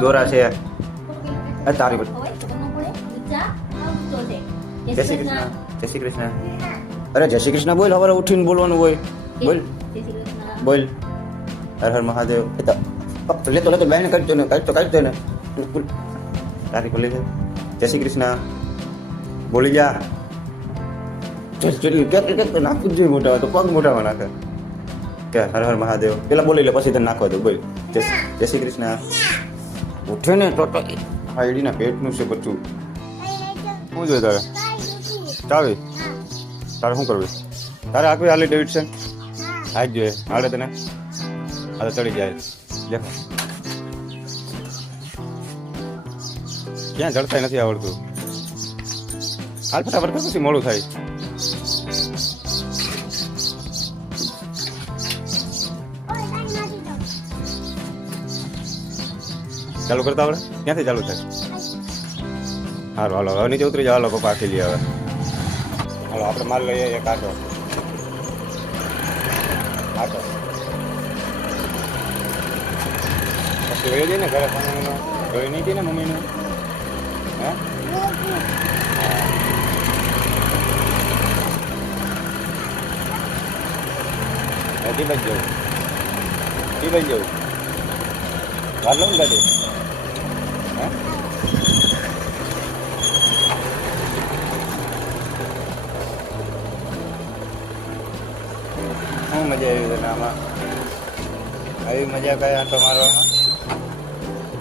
દોરા છે તારી પર. જય શ્રી કૃષ્ણ. જય શ્રી કૃષ્ણ. અરે જય શ્રી કૃષ્ણ બોલ. સવારે ઉઠીને બોલવાનું હોય. બોલ બોલ. હર હર મહાદેવ. લેતો લેતો બેન કાઢતો ને કાઢતો ને. તારી બોલી જય શ્રી કૃષ્ણ બોલી જા. નાખવું જોઈએ મોટા તો પગ મોટામાં નાખે કે હર હર મહાદેવ પેલા બોલી લે પછી તને નાખવા દો. બોલ જય શ્રી કૃષ્ણ. ઉઠે ને તો આઈડીના પેટનું છે બધું. શું જોઈએ તારે? ચાવી તારે શું કરવું? તારે આખી હાલી ડેવિડ છે હાજ જોઈએ હાલે તને હાલે ચડી જાય. દેખો ક્યાં જડતા નથી આવડતું. હાલ ફટાફટ પછી મોડું થાય. ચાલુ કરતા આવડે? ક્યાંથી ચાલુ થાય? હાલો હાલો હવે નીચે ઉતરી જાવ. હાલો પપ્પા આખી લઈએ હવે. હાલો આપણે માલ લઈએ એક આટો. આટો પછી વહી જઈએ ને ઘરે. મમ્મીનો જોઈ નહીં હતી ને મમ્મીનું? હે હજી બચ જવું. કી બચ જવું વાર લઉં ગાડી. હે શું મજા આવી તને આમાં? આવી મજા કઈ આંટો મારવામાં?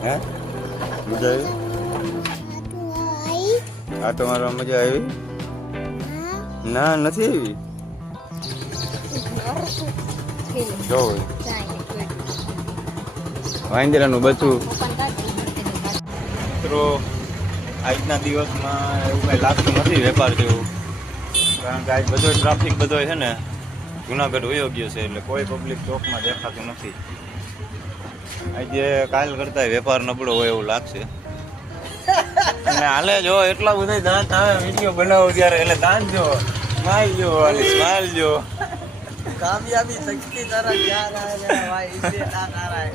હે મજા આવી? આંટો મારવા મજા આવી? ના નથી આવી. જોવું વાંદરાનું બધું. મિત્રો આજના દિવસમાં એવું કઈ લાગતું નથી વેપાર જેવું, કારણ કે આજ બધો ટ્રાફિક બધો છે ને જુનાગઢ વયો ગયો છે, એટલે કોઈ પબ્લિક ચોકમાં દેખાતું નથી. આજે કાલ કરતા વેપાર નબળો હોય એવું લાગશે. અને હાલે જો એટલા બધા દાંત આવે વિડીયો બનાવો ત્યારે, એટલે દાંત જો સ્માઈલ જો અને સ્માઈલ જો કામયાબી શકતી તારા ક્યાં આયા ભાઈ ઇસે દાંત આ રહા હે.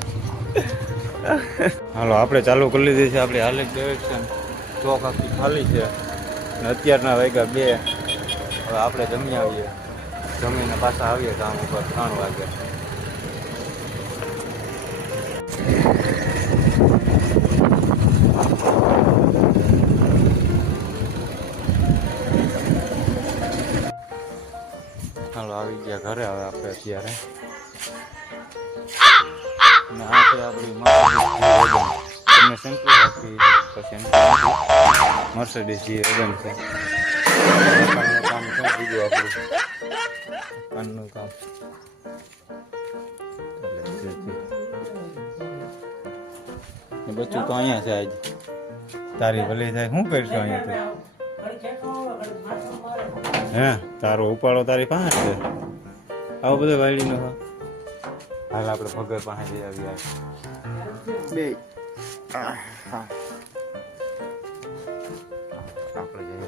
હાલો આપણે ચાલુ કરી લીધી છે આપણી હાલેક ડાયરેક્શન. ચોક આખી ખાલી છે અને અત્યારના વાગ્યા 2. હવે આપણે જમી આવીએ, જમીને પાછા આવીએ કામ ઉપર 3 વાગે. હાલો આવી ગયા ઘરે હવે આપણે અત્યારે. અને આ છે આપણી તમને સેમ્પલ આપી પછી મર્સિડીઝ જે વેગન છે. કામ ક્યાં થઈ ગયું આપણું કાનનું કામ. બચ્ચું તો અહીંયા છે આજ. તારી ભલી થાય શું કરશો અહીંયા? હે તારો ઉપાડો તારી પાસે છે. આવો બધો વાયડીનો. હાલ આપણે ભગર પાસે જઈ આવી બે. આપણે જઈએ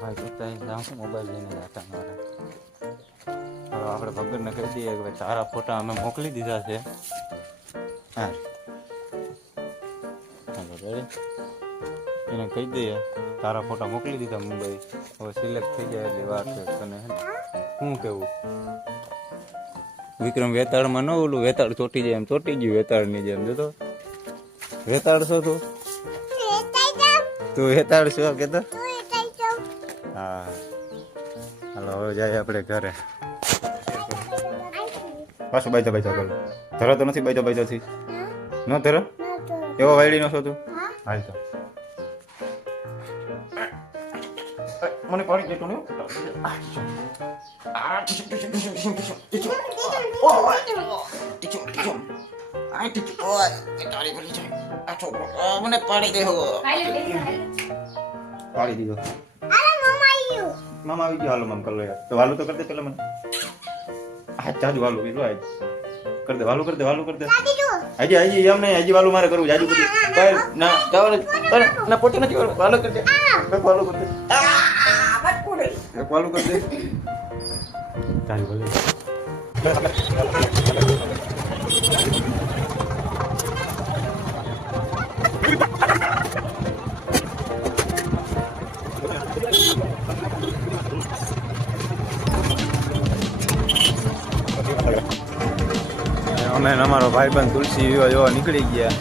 ભાઈ જોતા જાઉં છું મોબાઈલ લઈને જતા મારે. હવે આપણે ભગરને કહી દઈએ કે તારા ફોટા અમે મોકલી દીધા છે. હા એને કહી દઈએ તારા ફોટા મોકલી દીધા મુંબઈ, હવે સિલેક્ટ થઈ જાય એટલી વાર છે તને. શું કેવું? વિક્રમ વેતાળમાં ન ઓલું વેતાળ ચોટી જાય એમ ચોટી ગયું વેતાળની જેમ. જોતો વેતાળ છો તું? તું વેતાળ છો કેતો? હા હાલો હવે જાય આપણે ઘરે. પાછું બાઈતા બાઈતા કરું. ધરો તો નથી બાઈતા બાઈતાથી? ન ધરો? એવો વાયડીનો છો તું? હાલ તો મને પાડી દેતો ને. મને પાડી દે. પાડી દીધો. મામા આવી ગયો. હાલો મામ કર લો યાર. તો વાલું તો કર દે પેલા મને. હા ચાજુ વાલું બીજું આજ કર દે. વાલું કર દે, વાલું કર દે. હજી એમ નહીં, હજી વાલું મારે કરવું છે. હજી બધું કઈ ના ચાવલ ના પોતે નથી કરવું. વાલું કરજે, વાલું કરજે, વાલું કરજે. ચાલ બોલે. અમે અમારો ભાઈબંધ તુલસી વિવાહ જોવા નીકળી ગયા.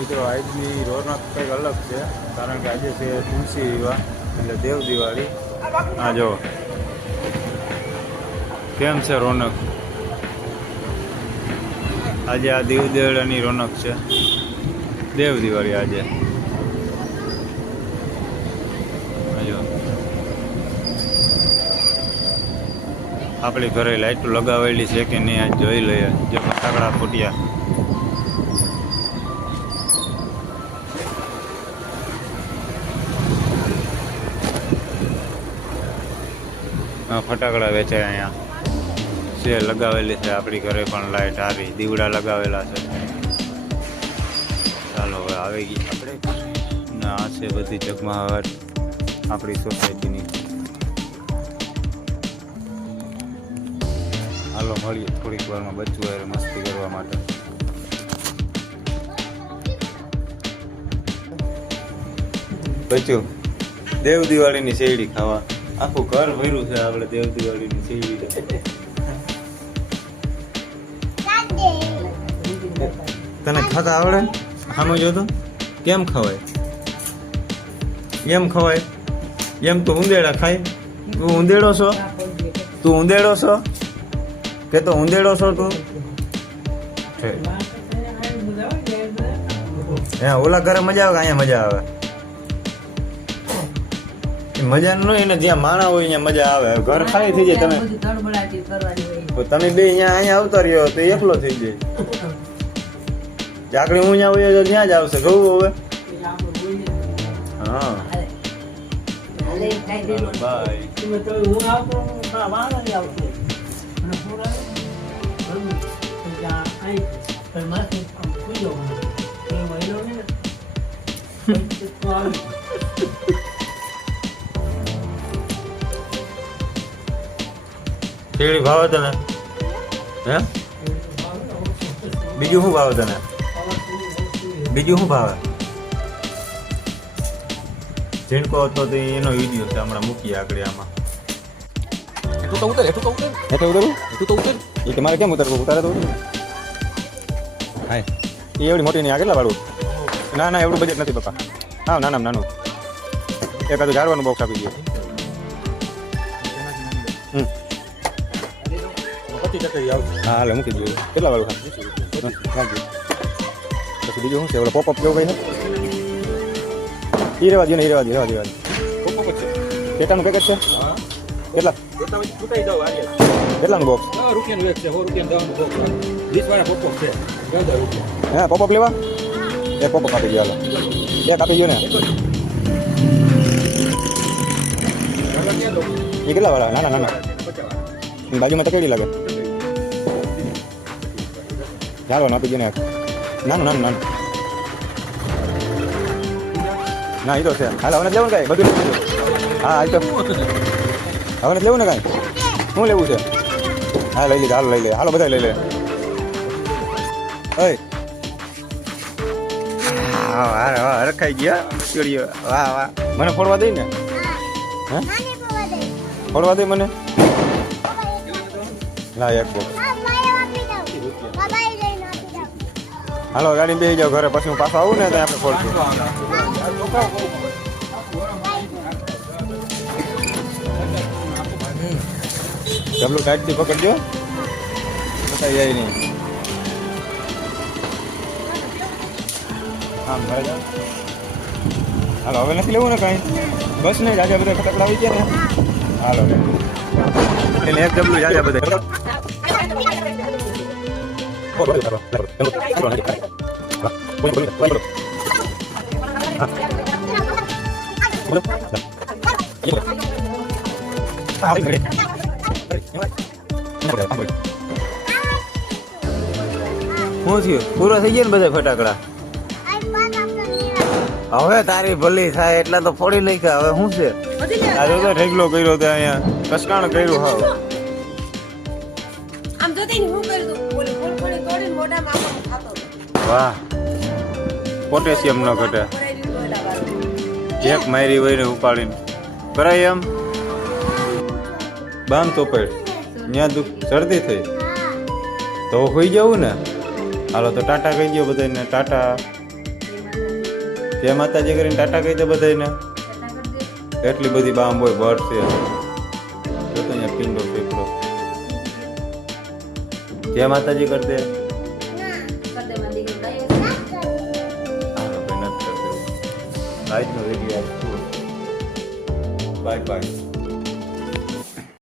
મિત્રો આજની રોનક કંઈક અલગ છે, કારણ કે આજે છે તુલસી વિવાહ એટલે દેવ દિવાળી. આ જો કેમ છે રોનક. આજે આ દેવ દિવાળીની રોનક છે, દેવ દિવાળી આજે. જો આપણી ઘરે લાઈટો લગાવેલી છે કે નહીં આજ જોઈ લઈએ. જે ફટાકડા ફૂટ્યા. ફટાકડા વેચાય અહીંયા છે, લગાવેલી છે આપણી ઘરે પણ લાઈટ. હારી દીવડા લગાવેલા છે. ચાલો હવે આવી ગઈ આપણે. ના આ છે બધી જગમગાટ આપણી સોસાયટીની. હાલો મળીએ થોડીક વારમાં બચ્ચું હોય મસ્તી કરવા માટે. બચ્ચું દેવ દિવાળીની શેરડી ખાવા. આખું ઘર ભર્યું છે આપણે દેવ દિવાળીની શેરડી. તને ખાતા આવડે? સામે જોતો કેમ ખવાય? એમ ખવાય? એમ તો ઉંદેડા ખાય. તું ઉંદેડો છો? તું ઉંદેડો છો કે તો ઉંદેડો છો તું? ઓલા ઘરે મજા આવે કે અહીંયા મજા આવે? મજા ન હોય ને, જ્યાં માણા હોય ત્યાં મજા આવે. ઘર ખાલી થઈ જાય. તમે બે અહીંયા આવતા રહ્યો તો એકલો થઈ જાય. જાકડી હું ત્યાં હોય તો ત્યાં જ આવશે. જોવું હવે. હા શેરડી ભાવે તને? હે બીજું શું ભાવે તને? બીજું શું ભાવે? ઝીણકો હતો તો એનો વિડીયો છે, હમણાં મૂકીએ આગળ. આમાં તું તો ઉતર, તું તો ઉતર, તું તો ઉતર. એ તમારે કેમ ઉતરવું? ઉતારે તો ઉતર. હા એ એવડી મોટી નહીં. આ કેટલા વાળું? ના ના એવડું બજેટ નથી પપ્પા. હા નાના નાનું એકાદું ઝાડવાનું બોક્સ આપી દો. હા હાલે મૂકી દઉં. કેટલા વાળું? પછી બીજું શું છે? ઓલો પોપઅપ જેવું કઈ છે? એ રેવા દો ને, એ રેવા દો. પેટાનું પેકેટ છે કેટલા? કેટલાનું બોક્સ? હા પોપઅપ લેવા? એક પોપઅપ આપી દો. હાલો એક આપી દો ને. એ કેટલા વાળા? નાના નાના. બાજુમાં તો કેવી લાગે? ચાલો આપી દો ને. નાનું નાનું નાનું. ના એ તો છે. હાલ હવે લેવું ને કાંઈ? બધું લેવું છે. હા આ તો હવે લેવું ને કાંઈ? શું લેવું છે? હા લઈ લીધા. હાલો લઈ લે. હાલો બધા લઈ લે. રખાઈ ગયા ચીડીઓ. વાહ વાહ, મને ફોડવા દઈ ને? હા ફોડવા દે મને. લા એક બોક્સ. હાલો ગાડી બેસી જાવ ઘરે, પછી હું પાછો આવું ને તો આપણે ફોડશું. ડબલું ટાઈટથી પકડજો, બતાવી જાય નહીં. આમ ભરે જાવ. હાલો હવે નથી લેવું ને કાંઈ? બસ નહીં, રાજા બધા ફટાકડા આવી ગયા ને. હાલો એટલે એક ડબલું રાજા બધા. શું થયું? પૂરો થઈ ગયો ને બધા ફટાકડા? હવે તારી ભલી થાય એટલા તો ફોડી નાખ્યા. હવે શું છે? આજે તો ઢેગલો કર્યો તો અહીંયા કસકાણ કર્યું. હાવ આમ જોતી ને હું કરી દઉં બોલે ફોડી તોડીને મોઢામાં આમ ખાતો. વાહ, પોટેશિયમ ન ઘટે. એક મારી વહીને ઉપાડીને કરાય એમ. બાંધ તો પેટ ત્યાં શરદી થઈ તો હોઈ જવું ને. હાલો તો ટાટા કહી દો બધાને. ટાટા, જય માતાજી કરીને ટાટા કહી દે બધાને. એટલી બધી બામ હોય બર્ડ છે. જો તો અહીંયા પિંડો ફેંકડો. જય માતાજી કરી દે. આજનો વિડીયો બાય બાય.